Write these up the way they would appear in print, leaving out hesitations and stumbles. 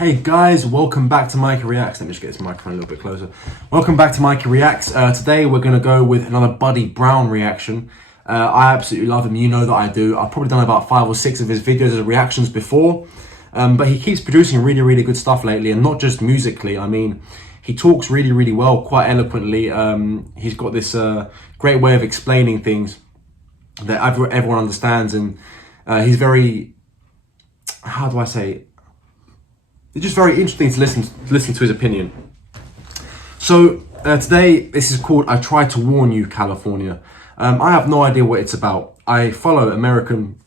Hey guys, welcome back to Mikey Reacts. Let me just get this microphone a little bit closer. Welcome back to Mikey Reacts. Today we're going to go with another Buddy Brown reaction. I absolutely love him, you know that I do. I've probably done about 5 or 6 of his videos as reactions before. But he keeps producing really good stuff lately, and not just musically. I mean, he talks really well, quite eloquently. He's got this great way of explaining things that everyone understands, and he's very, how do I say, it's just very interesting to listen to his opinion. So today, this is called "I Tried to Warn You, California." I have no idea what it's about. I follow American,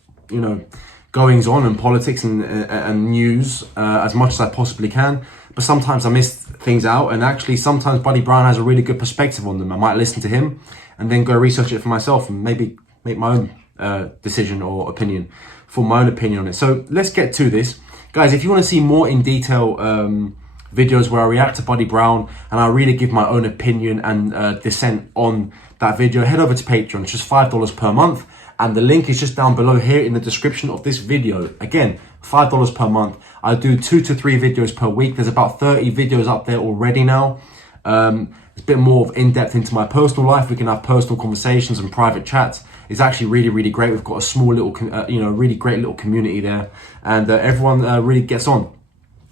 goings on and politics and news as much as I possibly can, but sometimes I miss things out. And actually, sometimes Buddy Brown has a really good perspective on them. I might listen to him and then go research it for myself and maybe make my own decision or opinion, form my own opinion on it. So let's get to this. Guys, if you want to see more in detail videos where I react to Buddy Brown and I really give my own opinion and dissent on that video, head over to Patreon. It's just $5 per month, and the link is just down below here in the description of this video. Again, $5 per month. I do 2 to 3 videos per week. There's about 30 videos up there already now. It's a bit more of in-depth into my personal life. We can have personal conversations and private chats. It's actually really great. We've got a small little, really great little community there, and everyone really gets on.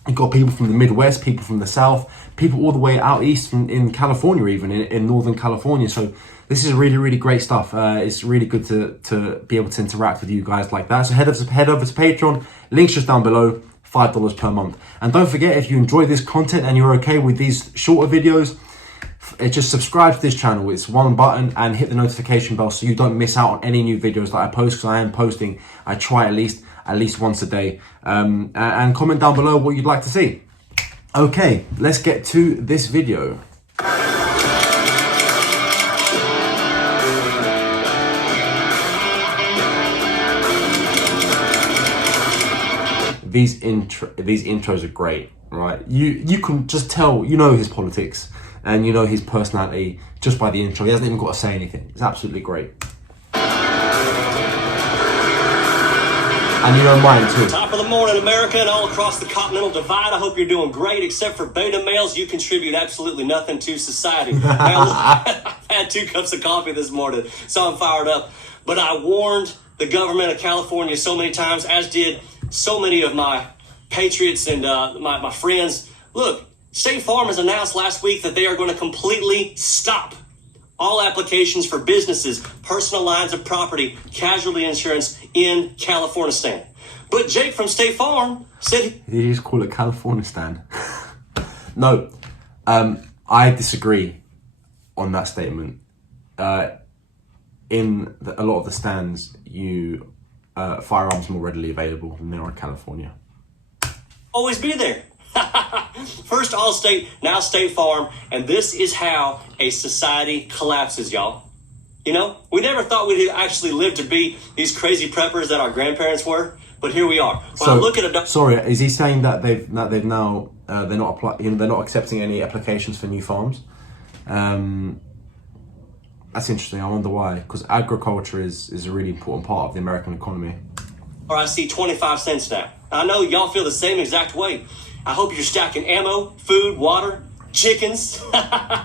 You've got people from the Midwest, people from the South, people all the way out east in California, even in Northern California. So this is really great stuff. It's really good to be able to interact with you guys like that. So head over to Patreon. Links just down below. $5 per month. And don't forget, if you enjoy this content and you're okay with these shorter videos, just subscribe to this channel. It's one button, and hit the notification bell so you don't miss out on any new videos that I post, because I am posting. I try at least once a day. And comment down below what you'd like to see. Okay, let's get to this video. These intros are great, right? You can just tell, his politics and his personality just by the intro. He hasn't even got to say anything. It's absolutely great. And you know mine too. Top of the morning, America, and all across the Continental Divide. I hope you're doing great. Except for beta males, you contribute absolutely nothing to society. I've had 2 cups of coffee this morning, so I'm fired up. But I warned the government of California so many times, as did so many of my patriots and my friends. Look, State Farm has announced last week that they are going to completely stop all applications for businesses, personal lines of property, casualty insurance in California. But Jake from State Farm said... Did you just call it California? No, I disagree on that statement. In a lot of the stands, firearms are more readily available than they are in California. Always be there. First Allstate, now State Farm, and this is how a society collapses, y'all. We never thought we'd actually live to be these crazy preppers that our grandparents were, but here we are. When so, I look at sorry, is he saying that they're not accepting any applications for new farms? That's interesting. I wonder why. Because agriculture is a really important part of the American economy. Or I see 25 cents now. I know y'all feel the same exact way. I hope you're stacking ammo, food, water, chickens.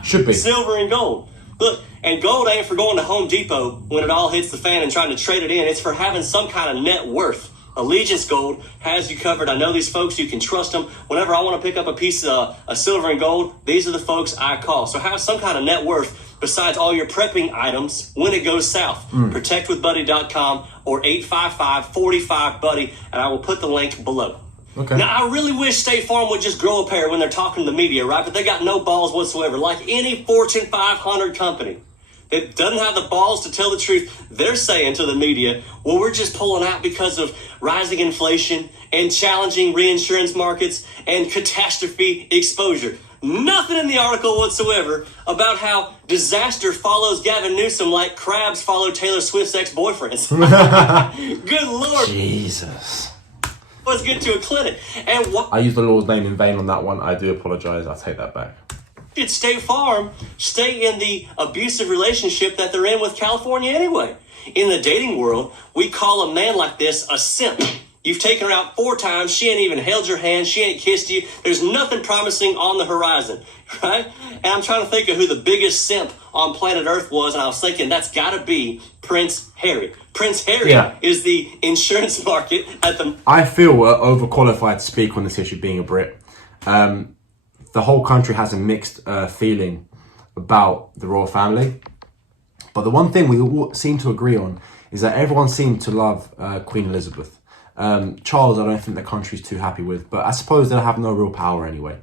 Should be. Silver and gold. Look, and gold ain't for going to Home Depot when it all hits the fan and trying to trade it in. It's for having some kind of net worth. Allegiance Gold has you covered. I know these folks. You can trust them. Whenever I want to pick up a piece of silver and gold, these are the folks I call. So have some kind of net worth besides all your prepping items when it goes south. Protectwithbuddy.com or 855-45-BUDDY, and I will put the link below. Okay. Now, I really wish State Farm would just grow a pair when they're talking to the media, right? But they got no balls whatsoever, like any Fortune 500 company that doesn't have the balls to tell the truth. They're saying to the media, well, we're just pulling out because of rising inflation and challenging reinsurance markets and catastrophe exposure. Nothing in the article whatsoever about how disaster follows Gavin Newsom like crabs follow Taylor Swift's ex-boyfriends. Good Lord. Jesus. Let's get to a clinic. And what I used the Lord's name in vain on that one. I do apologize. I'll take that back. Did State Farm stay in the abusive relationship that they're in with California anyway? In the dating world, we call a man like this a simp. You've taken her out 4 times. She ain't even held your hand. She ain't kissed you. There's nothing promising on the horizon, right? And I'm trying to think of who the biggest simp on planet Earth was, and I was thinking that's got to be Prince Harry. Prince Harry is the insurance market at the... I feel we're overqualified to speak on this issue being a Brit. The whole country has a mixed feeling about the royal family. But the one thing we all seem to agree on is that everyone seemed to love Queen Elizabeth. Charles, I don't think the country's too happy with, but I suppose they'll have no real power anyway.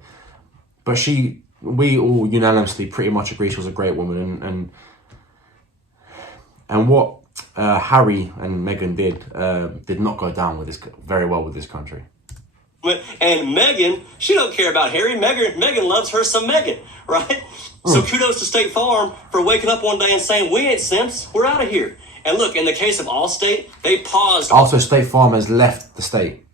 But we all unanimously pretty much agree she was a great woman, and what Harry and Meghan did not go down with this very well with this country. And Meghan, she don't care about Harry. Meghan loves her some Meghan, right? So kudos to State Farm for waking up one day and saying, we ain't simps, we're out of here. And look, in the case of Allstate, they paused. Also, State Farm has left the state.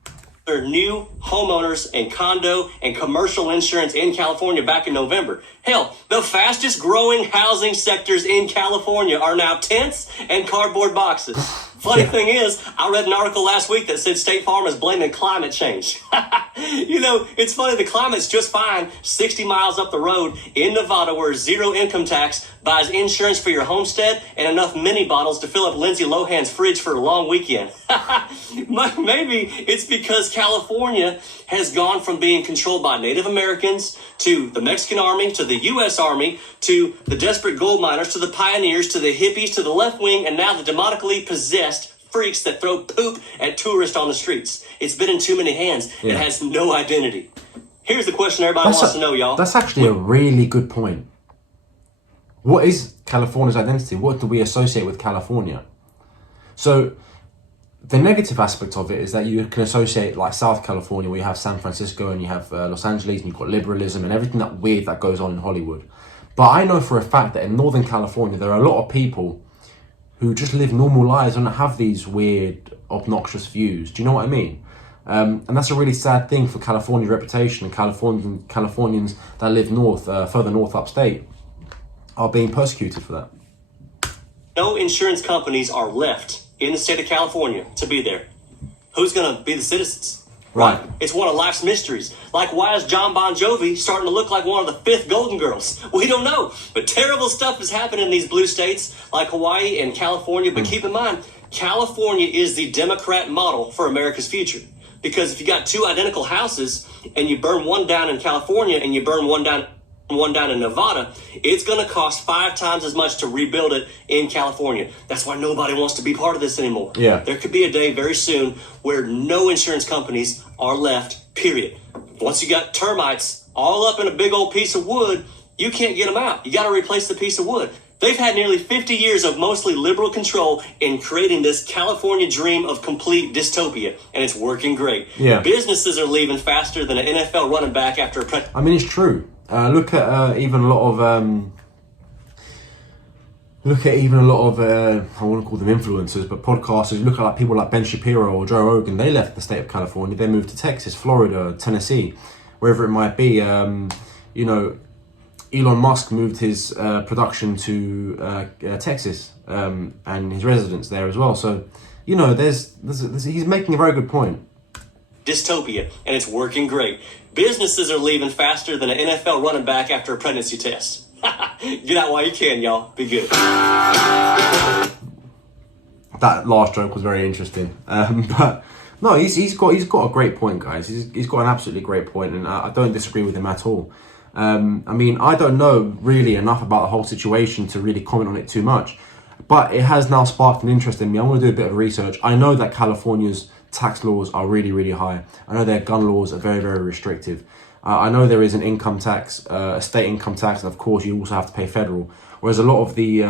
Their new homeowners and condo and commercial insurance in California back in November. Hell, the fastest growing housing sectors in California are now tents and cardboard boxes. Funny thing is, I read an article last week that said State Farm is blaming climate change. You know, it's funny, the climate's just fine 60 miles up the road in Nevada where zero income tax buys insurance for your homestead and enough mini bottles to fill up Lindsay Lohan's fridge for a long weekend. Maybe it's because California has gone from being controlled by Native Americans to the Mexican army, to the U.S. Army, to the desperate gold miners, to the pioneers, to the hippies, to the left wing, and now the demonically possessed freaks that throw poop at tourists on the streets. It's been in too many hands. It has no identity. Here's the question everybody wants to know, y'all. That's actually a really good point. What is California's identity? What do we associate with California? So the negative aspect of it is that you can associate like South California, where you have San Francisco and you have Los Angeles, and you've got liberalism and everything that weird that goes on in Hollywood. But I know for a fact that in Northern California, there are a lot of people who just live normal lives and don't have these weird, obnoxious views. Do you know what I mean? And that's a really sad thing for California's reputation, and Californians that live north, further north upstate, are being persecuted for that. No insurance companies are left in the state of California to be there. Who's going to be the citizens? Right. It's one of life's mysteries. Like, why is John Bon Jovi starting to look like one of the 5th Golden Girls? We don't know. But terrible stuff is happening in these blue states like Hawaii and California. But keep in mind, California is the Democrat model for America's future. Because if you got 2 identical houses and you burn one down in California and you burn one down in Nevada, it's going to cost 5 times as much to rebuild it in California. That's why nobody wants to be part of this anymore. Yeah. There could be a day very soon where no insurance companies are left, period. Once you got termites all up in a big old piece of wood, you can't get them out. You got to replace the piece of wood. They've had nearly 50 years of mostly liberal control in creating this California dream of complete dystopia, and it's working great. Yeah. Businesses are leaving faster than an NFL running back after a... I mean, it's true. Look at even a lot of I want to call them influencers, but podcasters. Look at like people like Ben Shapiro or Joe Rogan. They left the state of California. They moved to Texas, Florida, Tennessee, wherever it might be. You know, Elon Musk moved his production to Texas and his residence there as well. So, you know, there's he's making a very good point. Dystopia, and it's working great. Businesses are leaving faster than an NFL running back after a pregnancy test. Get out while you can, y'all. Be good. That last joke was very interesting. But no, he's got a great point, guys. He's got an absolutely great point, and I don't disagree with him at all. I mean, I don't know really enough about the whole situation to really comment on it too much, but it has now sparked an interest in me. I want to do a bit of research. I know that California's tax laws are really, really high. I know their gun laws are very, very restrictive. I know there is an income tax, a state income tax, and of course you also have to pay federal. Whereas a lot of the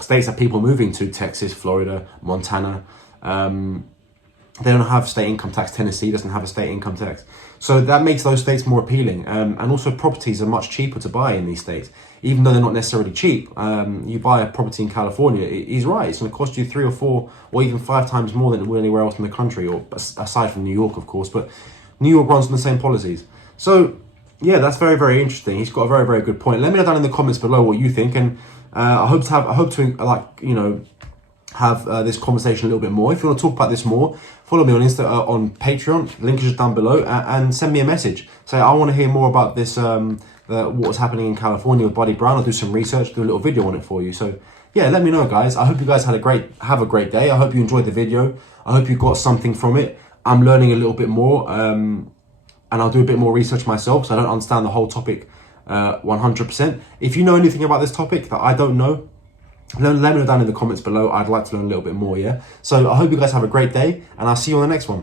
states that people are moving to, Texas, Florida, Montana, they don't have state income tax. Tennessee doesn't have a state income tax. So that makes those states more appealing. And also properties are much cheaper to buy in these states. Even though they're not necessarily cheap, you buy a property in California, he's right, it's going to cost you 3 or 4 or even 5 times more than anywhere else in the country, or aside from New York, of course. But New York runs on the same policies. So, yeah, that's very, very interesting. He's got a very, very good point. Let me know down in the comments below what you think, and I hope to have this conversation a little bit more. If you want to talk about this more, follow me on on Patreon. Link is just down below, and send me a message. Say I want to hear more about this. What's happening in California with Buddy Brown. I'll do some research, do a little video on it for you. So yeah, let me know, guys. I hope you guys have a great day. I hope you enjoyed the video. I hope you got something from it. I'm learning a little bit more, and I'll do a bit more research myself, so I don't understand the whole topic 100%. If you know anything about this topic that I don't know, let me know down in the comments below. I'd like to learn a little bit more, yeah? So I hope you guys have a great day, and I'll see you on the next one.